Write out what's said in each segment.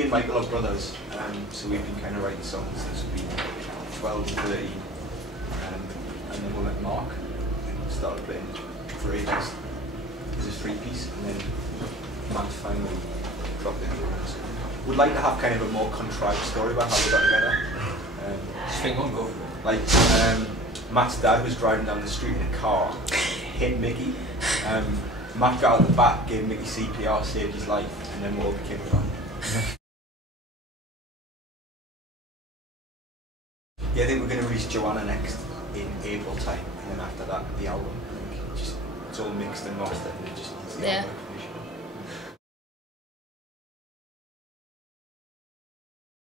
me and Michael are brothers, so we've been kind of writing songs since we've been 12 and 13, and then we met Mark and started playing for ages as a three-piece, and then Matt finally dropped into it. We'd like to have kind of a more contrived story about how we got together. Just think on go. Like, Matt's dad was driving down the street in a car, hit Mickey. Matt got out the back, gave Mickey CPR, saved his life, and then we all became a band. Yeah, I think we're going to release Joanna next in April time, and then after that, the album. I think it's all mixed and mastered, and it just needs the album finished.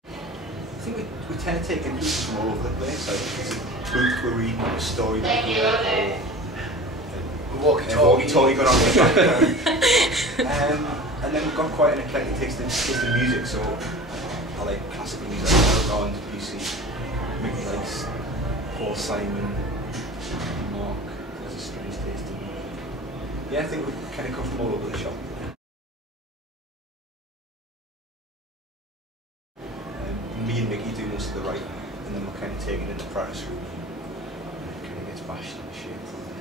I think we tend to take influences from all over the place. Like, it's a book we're reading, a story we're hearing, walkie-talkie going on in the background. And then we've got quite an eclectic taste in music, so I like classical music, like Debussy, Mickey likes Paul Simon, Mark has a strange taste in music. Yeah, I think we kind of come from all over the shop. Me and Mickey do most of the writing, and then we're kind of taking it in the practice room, and it kind of gets bashed into shape from there.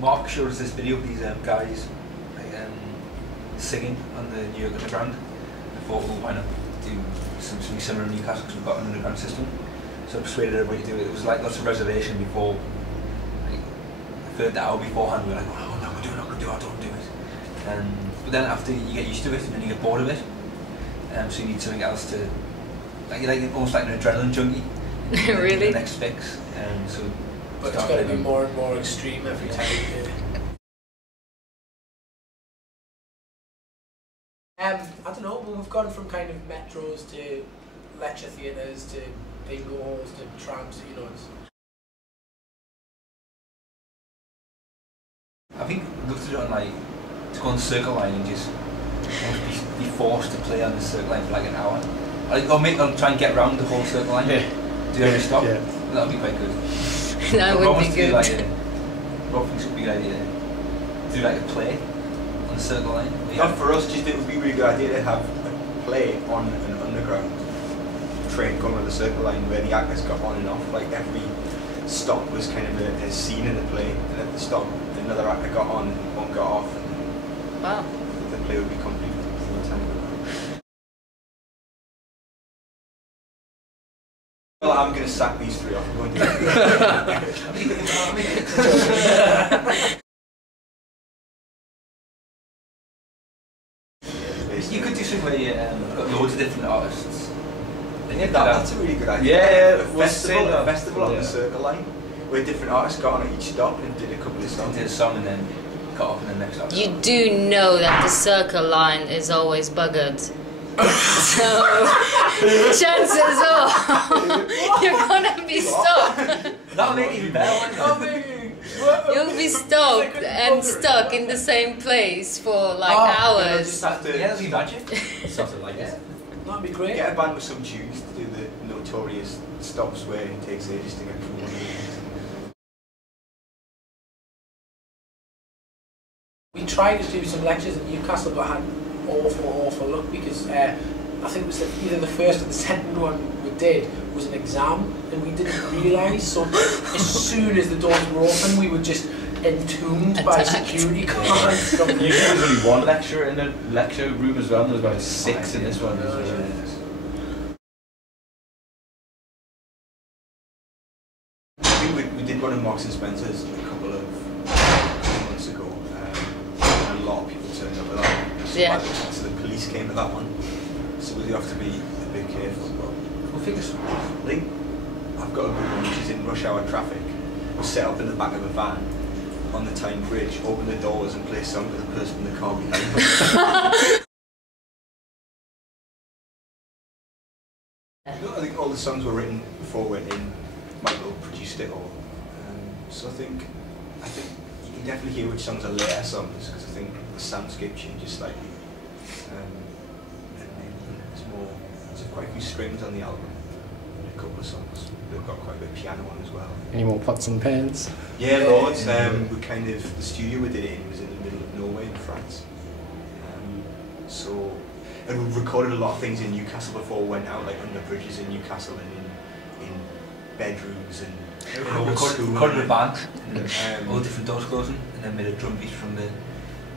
Mark showed us this video of these guys singing on the New York Underground. I thought, well, why not do something similar in Newcastle, because we've got an underground system. So I persuaded everybody to do it. It was like lots of reservation before, like, the third hour beforehand we were like, oh no, we're not going to do it, I don't do it. But then after you get used to it and then you get bored of it, so you need something else to, like, you're like almost like an adrenaline junkie. Really? The next fix. So but it's got to be more and more extreme every time you do it. I don't know, but we've gone from kind of metros to lecture theatres to bingo halls to trams, you know. I think I'd love to do it on, like, to go on the Circle Line and just almost be forced to play on the Circle Line for like an hour. I'll try and get around the whole Circle Line. Yeah. Do every stop. Yeah. That would be quite good. That would be good. Rob thinks it would be a good idea. Do like a play on the Circle Line. Not for us, just it would be a really good idea to have a play on an underground train going on the Circle Line where the actors got on and off. Like every stop was kind of a scene in the play, and at the stop another actor got on and one got off. And wow. The play would be complete all the time. Well, I'm going to sack these three off. I'm going to You could do something where you got loads of different artists. Yeah, that's a really good idea. Yeah, a festival on the Circle Line where different artists got on at each stop and did a couple of songs. Did a song and then got off in the next artist. You do know that the Circle Line is always buggered. So chances are you're gonna be stopped. That'll make it even better. You'll be stopped and stuck in the same place for like hours. Yeah, that'll be magic. Something like that. That'd be great. Get a band with some tunes to do the notorious stops where it takes ages to get from one. We tried to do some lectures in Newcastle, but had awful luck because I think it was either the first or the second one we did was an exam, and we didn't realise. So as soon as the doors were open, we were just entombed by security guards. Usually there's only one lecturer in the lecture room as well, and there's about 6 in this one. I think we did one in Marks and Spencer's a couple of months ago, and a lot of people turned up at that one. So the police came to that one, so we have to be a bit careful. But I think I've got a good one, which is in rush hour traffic. We're set up in the back of a van on the Tyne Bridge, open the doors and play a song with the person in the car behind us. I think all the songs were written before we went in. Michael produced it all, so I think you can definitely hear which songs are later songs because I think the soundscape changes slightly. And there's quite a few strings on the album. couple of songs. They've got quite a bit of piano on as well. Any more pots and pans? Yeah, loads. We kind of, the studio we did it in was in the middle of Norway in France. And we recorded a lot of things in Newcastle before we went out, like under bridges in Newcastle and in bedrooms and in old school. Recorded a band, all different doors closing, and then made a drum beat from the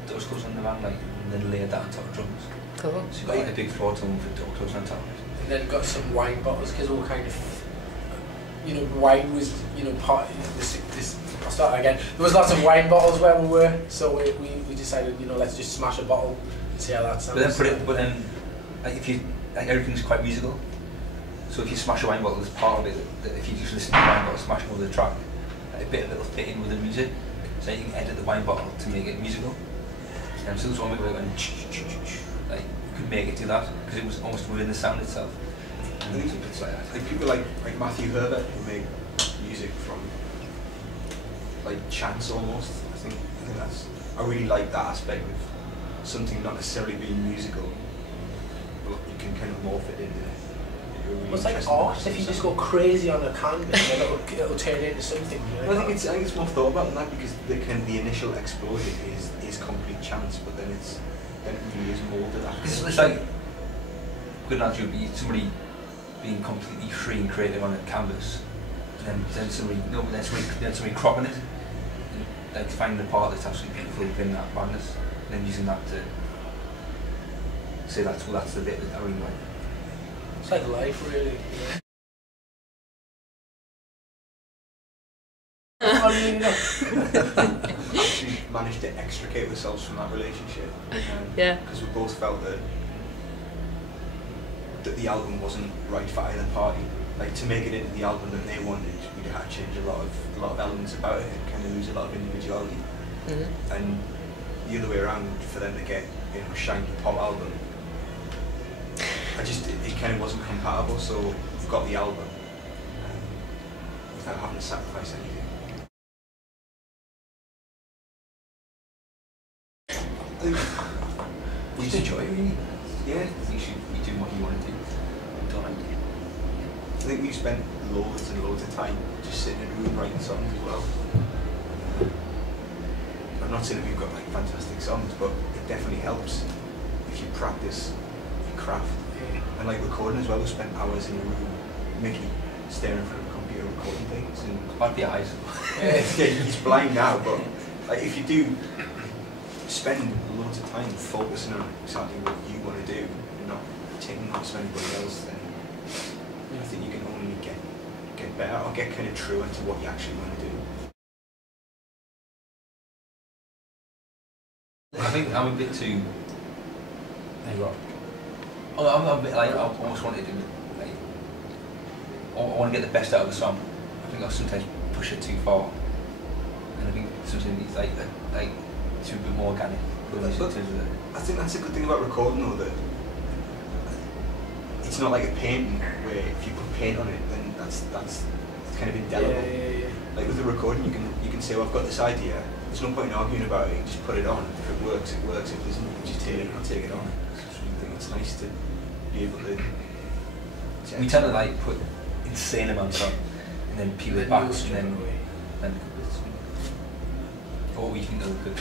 doors closing on the van, like, and then layered that on top of drums. Cool. So you got like a big floor tone with door closing on top of it. And then got some wine bottles because we were kind of, you know, wine was, you know, part of this. I'll start again. There was lots of wine bottles where we were, so we decided, you know, let's just smash a bottle and see how that sounds. But then, like, if you, like, everything's quite musical. So if you smash a wine bottle, there's part of it that if you just listen to the wine bottle, smash over the track, like, a bit of it will fit in with the music. So you can edit the wine bottle to make it musical. So there's one where we went, like, you could make it do that because it was almost within the sound itself. I think it's like that. Like people like Matthew Herbert who make music from like chance almost. I think I really like that aspect of something not necessarily being musical, but you can kind of morph it into. Well, it's like art. If you just go crazy on a canvas, then it'll turn into something. You know, well, I think it's more thought about than that because the initial explosion is complete chance, but then it really is moulded after. It's like good analogy would be somebody being completely free and creative on a canvas, and then somebody cropping it, and like finding the part that's absolutely beautiful within that madness, and then using that to say that's the bit that I really like. It's like life, really. Actually managed to extricate ourselves from that relationship. Yeah. Because we both felt that the album wasn't right for either party. Like to make it into the album that they wanted, we'd have to change a lot of elements about it and kind of lose a lot of individuality. Mm-hmm. And the other way around, for them to get, you know, a shiny pop album, it kind of wasn't compatible. So we've got the album without having to sacrifice anything. We just enjoy it, really. Yeah. You should be doing what you want to do. Don't mind. I think we've spent loads and loads of time just sitting in a room writing songs as well. I'm not saying that we've got like fantastic songs, but it definitely helps if you practice your craft. And like recording as well, we spent hours in a room, Mickey staring in front of a computer recording things. And About the eyes. yeah, he's blind now, but like if you do spend loads of time focusing on exactly what you want to do and not taking notes of anybody else, then I think you can only get better or get kind of truer to what you actually want to do. I think I'm a bit too. I'm a bit like I almost want to do like I want to get the best out of the song. I think I sometimes push it too far, and I think sometimes it's like to be more organic. I think that's a good thing about recording though, that it's not like a painting where if you put paint on it, then that's kind of indelible. Yeah. Like with the recording, you can say, well, I've got this idea. There's no point in arguing about it. You just put it on. If it works, it works. If it doesn't, you just take it or take it on. I think it's nice to be able to. We tend to like put insane amounts on, and then peel it back, and then what we think are good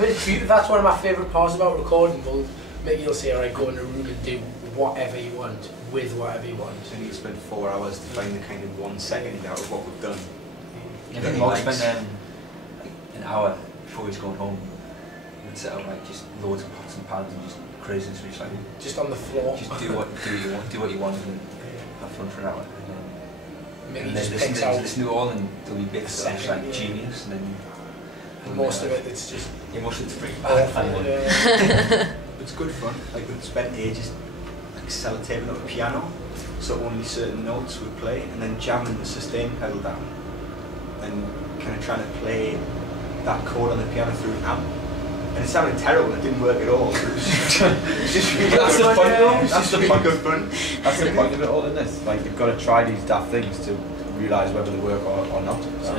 bits. That's one of my favourite parts about recording. Well, maybe you'll say, alright, go in a room and do whatever you want with whatever you want. So you spend 4 hours to find the kind of 1 second out of what we've done. I think Mark spent like an hour before he was going home and set up like just loads of pots and pans and just craziness. Just like just on the floor. Just do what you want, and have fun for an hour. And then listen to it all, and there'll be bits that are just like genius, and then. Most of it, it's just. Yeah, most of it's pretty bad. It's good fun. Like we've spent ages like sellotaping up a piano, so only certain notes would play, and then jamming the sustain pedal down, and kind of trying to play that chord on the piano through an amp. And it sounded terrible. It didn't work at all. It was just really That's good the point. fun. That's the really point. Good fun. That's the point of it all in this. Like you've got to try these daft things to realise whether they work or not. So,